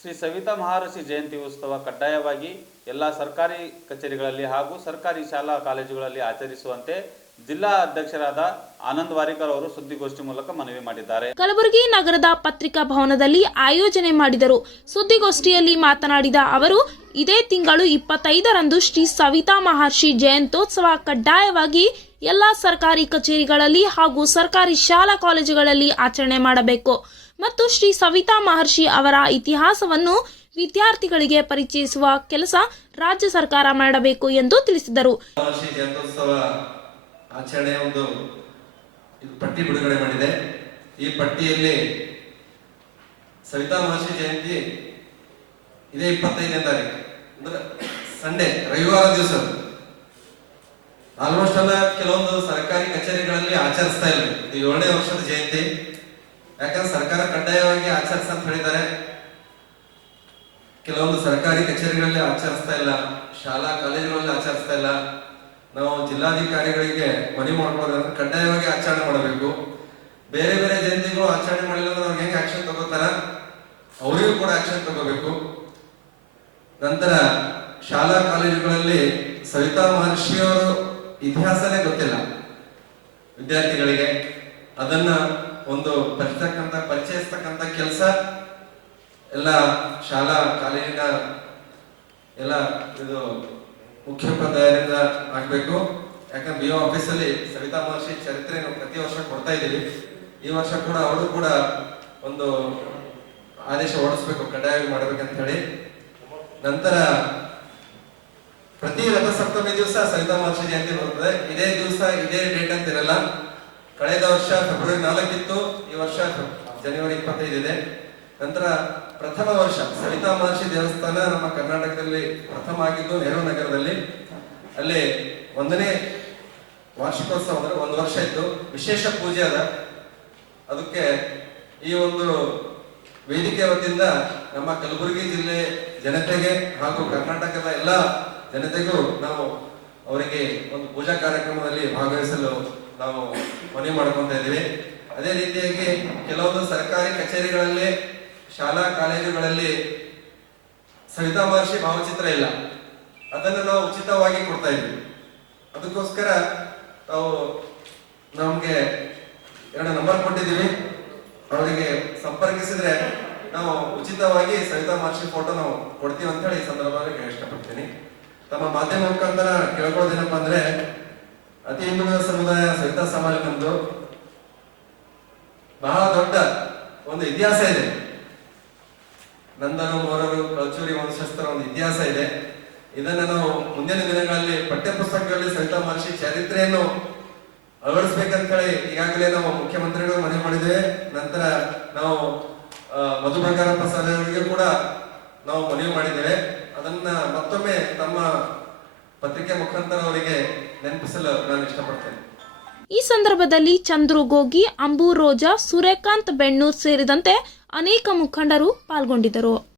ಶ್ರೀ ಸವಿತಾ ಮಹರ್ಷಿ ಜಯಂತಿ ಉತ್ಸವ ಕಡ್ಡಾಯವಾಗಿ ಎಲ್ಲ ಸರ್ಕಾರಿ ಕಚೇರಿಗಳಲ್ಲಿ ಹಾಗೂ ಸರ್ಕಾರಿ ಶಾಲಾ ಕಾಲೇಜುಗಳಲ್ಲಿ ಆಚರಿಸುವಂತೆ ಜಿಲ್ಲಾ ಅಧ್ಯಕ್ಷರಾದ ಆನಂದ್ ವಾರಿಕರ್ ಅವರು ಸುದ್ದಿಗೋಷ್ಠಿ ಮೂಲಕ ಮನವಿ ಮಾಡಿದ್ದಾರೆ. ಕಲಬುರಗಿ ನಗರದ ಪತ್ರಿಕಾ ಭವನದಲ್ಲಿ ಆಯೋಜನೆ ಮಾಡಿದರು. ಸುದ್ದಿಗೋಷ್ಠಿಯಲ್ಲಿ ಮಾತನಾಡಿದ ಅವರು, ಇದೇ ತಿಂಗಳು 25ರಂದು ಶ್ರೀ ಸವಿತಾ ಮಹರ್ಷಿ ಜಯಂತ್ಯೋತ್ಸವ ಕಡ್ಡಾಯವಾಗಿ ಎಲ್ಲ ಸರ್ಕಾರಿ ಕಚೇರಿಗಳಲ್ಲಿ ಹಾಗೂ ಸರ್ಕಾರಿ ಶಾಲಾ ಕಾಲೇಜುಗಳಲ್ಲಿ ಆಚರಣೆ ಮಾಡಬೇಕು ಮತ್ತು ಶ್ರೀ ಸವಿತಾ ಮಹರ್ಷಿ ಅವರ ಇತಿಹಾಸವನ್ನು ವಿದ್ಯಾರ್ಥಿಗಳಿಗೆ ಪರಿಚಯಿಸುವ ಕೆಲಸ ರಾಜ್ಯ ಸರ್ಕಾರ ಮಾಡಬೇಕು ಎಂದು ತಿಳಿಸಿದರು. ಆಚರಣೆ ಒಂದು ಪಟ್ಟಿ ಬಿಡುಗಡೆ ಮಾಡಿದೆ. ಈ ಪಟ್ಟಿಯಲ್ಲಿ ಸವಿತಾ ಮಹರ್ಷಿ ಜಯಂತಿ ಇದೇ 25ನೇ ತಾರೀಕು ಅಂದ್ರೆ ಸಂಡೇ, ರವಿವಾರ ದಿವಸ. ಆಲ್ಮೋಸ್ಟ್ ಅಲ್ಲ ಕೆಲವೊಂದು ಸರ್ಕಾರಿ ಕಚೇರಿಗಳಲ್ಲಿ ಆಚರಿಸ್ತಾ ಇಲ್ಲ. ಇದು 7ನೇ ವರ್ಷದ ಜಯಂತಿ. ಯಾಕಂದ್ರೆ ಸರ್ಕಾರ ಕಡ್ಡಾಯವಾಗಿ ಆಚರಿಸ ಅಂತ ಹೇಳಿದ್ದಾರೆ. ಕೆಲವೊಂದು ಸರ್ಕಾರಿ ಕಚೇರಿಗಳಲ್ಲಿ ಆಚರಿಸ್ತಾ ಇಲ್ಲ, ಶಾಲಾ ಕಾಲೇಜುಗಳಲ್ಲಿ ಆಚರಿಸ್ತಾ ಇಲ್ಲ. ನಾವು ಜಿಲ್ಲಾಧಿಕಾರಿಗಳಿಗೆ ಮನವಿ ಮಾಡ್ಕೊಳ್ಳೋದಂದ್ರೆ ಕಡ್ಡಾಯವಾಗಿ ಆಚರಣೆ ಮಾಡಬೇಕು. ಬೇರೆ ಬೇರೆ ಜಯಂತಿಗಳು ಆಚರಣೆ ಮಾಡಿಲ್ಲ ಅಂದ್ರೆ ಅವ್ರಿಗೆ ಹೆಂಗೆ ಆಕ್ಷನ್ ತಗೋತಾರ, ಅವರಿಗೂ ಕೂಡ ಆಕ್ಷನ್ ತಗೋಬೇಕು. ನಂತರ ಶಾಲಾ ಕಾಲೇಜುಗಳಲ್ಲಿ ಸವಿತಾ ಮಹರ್ಷಿಯವರು ಇತಿಹಾಸನೇ ಗೊತ್ತಿಲ್ಲ ವಿದ್ಯಾರ್ಥಿಗಳಿಗೆ. ಅದನ್ನ ಒಂದು ಪರಿಚಯಿಸ್ತಕ್ಕಂಥ ಕೆಲಸ ಎಲ್ಲ ಶಾಲಾ ಕಾಲೇಜಿನ ಎಲ್ಲ ಇದು ಮುಖ್ಯೋಪಾಧ್ಯಾಯರಿಂದ ಆಗ್ಬೇಕು. ಯಾಕಂದ್ರೆ BO ಆಫೀಸಲ್ಲಿ ಸವಿತಾ ಮಹರ್ಷಿ ಚರಿತ್ರೆ ಪ್ರತಿ ವರ್ಷ ಕೊಡ್ತಾ ಇದ್ದೀವಿ. ಈ ವರ್ಷ ಕೂಡ ಅವರು ಕೂಡ ಒಂದು ಆದೇಶ ಹೊರಡಿಸ್ಬೇಕು, ಕಡ್ಡಾಯವಾಗಿ ಮಾಡ್ಬೇಕಂತ ಹೇಳಿ. ನಂತರ ಪ್ರತಿ ರಥಸಪ್ತಮಿ ದಿವಸ ಸವಿತಾ ಮಹರ್ಷಿ ಜಯಂತಿ ಬರ್ತದೆ. ಇದೇ ದಿವಸ ಇದೇ ಡೇಟ್ ಅಂತ ಇರಲ್ಲ. ಕಳೆದ ವರ್ಷ ಫೆಬ್ರವರಿ 4 ಇತ್ತು, ಈ ವರ್ಷ ಜನವರಿ 25 ಇದೆ. ನಂತರ ಪ್ರಥಮ ವರ್ಷ ಸವಿತಾ ಮಹರ್ಷಿ ದೇವಸ್ಥಾನ ನಮ್ಮ ಕರ್ನಾಟಕದಲ್ಲಿ ಪ್ರಥಮ ಆಗಿದ್ದು ನೆಹರು ನಗರದಲ್ಲಿ. ಅಲ್ಲಿ 1ನೇ ವಾರ್ಷಿಕೋತ್ಸವ ಅಂದ್ರೆ 1 ವರ್ಷ ಇತ್ತು. ವಿಶೇಷ ಪೂಜೆ ಅದ. ಅದಕ್ಕೆ ಈ ಒಂದು ವೇದಿಕೆ ವತಿಯಿಂದ ನಮ್ಮ ಕಲಬುರಗಿ ಜಿಲ್ಲೆ ಜನತೆಗೆ ಹಾಗೂ ಕರ್ನಾಟಕದ ಎಲ್ಲ ಜನತೆಗೂ ನಾವು ಅವರಿಗೆ ಒಂದು ಪೂಜಾ ಕಾರ್ಯಕ್ರಮದಲ್ಲಿ ಭಾಗವಹಿಸಲು ನಾವು ಮನವಿ ಮಾಡ್ಕೊಂತ ಇದ್ದೀವಿ. ಅದೇ ರೀತಿಯಾಗಿ ಕೆಲವೊಂದು ಸರ್ಕಾರಿ ಕಚೇರಿಗಳಲ್ಲಿ, ಶಾಲಾ ಕಾಲೇಜುಗಳಲ್ಲಿ ಸವಿತಾ ಮಹರ್ಷಿ ಭಾವಚಿತ್ರ ಇಲ್ಲ. ಅದನ್ನು ನಾವು ಉಚಿತವಾಗಿ ಕೊಡ್ತಾ ಇದ್ವಿ. ಅದಕ್ಕೋಸ್ಕರ ನಾವು ನಮ್ಗೆ 2 ನಂಬರ್ ಕೊಟ್ಟಿದ್ದೀವಿ. ಅವರಿಗೆ ಸಂಪರ್ಕಿಸಿದ್ರೆ ನಾವು ಉಚಿತವಾಗಿ ಸವಿತಾ ಮಹರ್ಷಿ ಫೋಟೋ ನಾವು ಕೊಡ್ತೀವಿ ಅಂತ ಹೇಳಿ ಈ ಸಂದರ್ಭದಲ್ಲಿ ಹೇಳ ಇಷ್ಟಪಡ್ತೀನಿ. ತಮ್ಮ ಮಾಧ್ಯಮ ಮುಖಾಂತರ ಕೇಳ್ಕೊಳ್ಳೋದೇನಪ್ಪ ಅಂದ್ರೆ, ಅತಿ ಹಿಂದುಳಿದ ಸಮುದಾಯ ಸವಿತಾ ಸಮಾಜ ನಮ್ದು ಬಹಳ ದೊಡ್ಡ ಒಂದು ಇತಿಹಾಸ ಇದೆ. ನಂದನು, ಮೋರರು, ಕಲ್ಚೂರಿ ವಂಶಸ್ಥರ ಒಂದು ಇತಿಹಾಸ ಇದೆ. ಇದನ್ನ ನಾವು ಮುಂದಿನ ದಿನಗಳಲ್ಲಿ ಪಠ್ಯ ಪುಸ್ತಕಗಳಲ್ಲಿ ಸವಿತಾ ಮಹರ್ಷಿ ಚರಿತ್ರೆಯನ್ನು ಅಳವಡಿಸ್ಬೇಕಂತ ಹೇಳಿ ಈಗಾಗಲೇ ನಾವು ಮುಖ್ಯಮಂತ್ರಿಗಳು ಮನವಿ ಮಾಡಿದ್ದೇವೆ. ನಂತರ ನಾವು ಮಧು ಬಂಗಾರ ಪ್ರಸಾದ್ ಅವರಿಗೆ ಕೂಡ ನಾವು ಮನವಿ ಮಾಡಿದ್ದೇವೆ. ಅದನ್ನ ಮತ್ತೊಮ್ಮೆ ತಮ್ಮ ಪತ್ರಿಕೆ ಮುಖಾಂತರ ಅವರಿಗೆ ನೆನಪಿಸಲು ನಾನು ಇಷ್ಟಪಡ್ತೇನೆ. ಈ ಸಂದರ್ಭದಲ್ಲಿ ಚಂದ್ರು ಗೋಗಿ, ಅಂಬು ರೋಜಾ, ಸೂರ್ಯಕಾಂತ್ ಬೆಣ್ಣೂರ್ ಸೇರಿದಂತೆ ಅನೇಕ ಮುಖಂಡರು ಪಾಲ್ಗೊಂಡಿದ್ದರು.